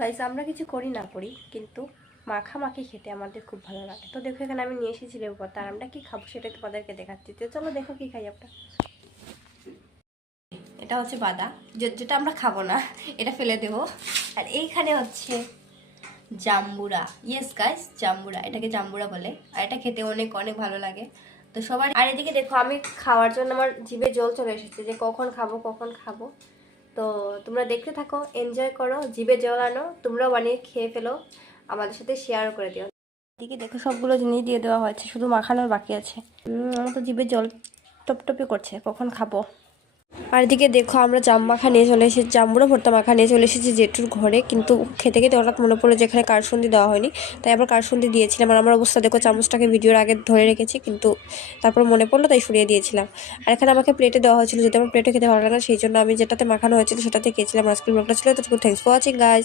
Guys আমরা কিছু করি না করি কিন্তু মাখামাখি খেতে আমাদের খুব ভালো লাগে। তো দেখো এখানে আমি নিয়ে এসেছি লেবু পাতা, আর আমরা কি খাবো সেটা তোমাদেরকে দেখাচ্ছি। তো চলো দেখো কি খাই আমরা। এটা হচ্ছে বাদা, যেটা আমরা খাবো না, এটা ফেলে দেবো। আর এইখানে হচ্ছে জাম্বুরা। ইয়েস গাইস, জাম্বুরা, এটাকে জাম্বুরা বলে। আর এটা খেতে অনেক অনেক ভালো লাগে। তো সবার, আর এদিকে দেখো আমি খাওয়ার জন্য আমার জিভে জল চলে এসেছে যে কখন খাবো কখন খাবো। তো তোমরা দেখতে থাকো, এনজয় করো, জিভে জল আনো, তোমরাও বানিয়ে খেয়ে ফেলো, আমাদের সাথে শেয়ার করে দিও। এদিকে দেখো সবগুলো জিনিস দিয়ে দেওয়া হয়েছে, শুধু মাখানোর বাকি আছে। আমার তো জিভে জল টপটপি করছে, কখন খাবো। আর এদিকে দেখো আমরা জাম মাখা নিয়ে চলে এসেছি, জাম্বুরা ভর্তা মাখা নিয়ে চলে এসেছি জেঠুর ঘরে। কিন্তু খেতে খেতে হঠাৎ মনে পড়লো যে এখানে কারসুন্দি দেওয়া হয়নি, তাই আবার কারসুন্দি দিয়েছিলাম। আর আমার অবস্থা দেখো, চামচটাকে ভিডিওর আগে ধরে রেখেছি, কিন্তু তারপর মনে পড়লো তাই সরিয়ে দিয়েছিলাম। আর এখানে আমাকে প্লেটে দেওয়া হয়েছিল, যদি আমার প্লেটে খেতে ভালো লাগে না, সেই জন্য আমি যেটাতে মাখানো হয়েছিল সেটাতে খেয়েছিলাম। আজকের ব্লগটা ছিল তো, থ্যাংকস ফর ওয়াচিং গাইস।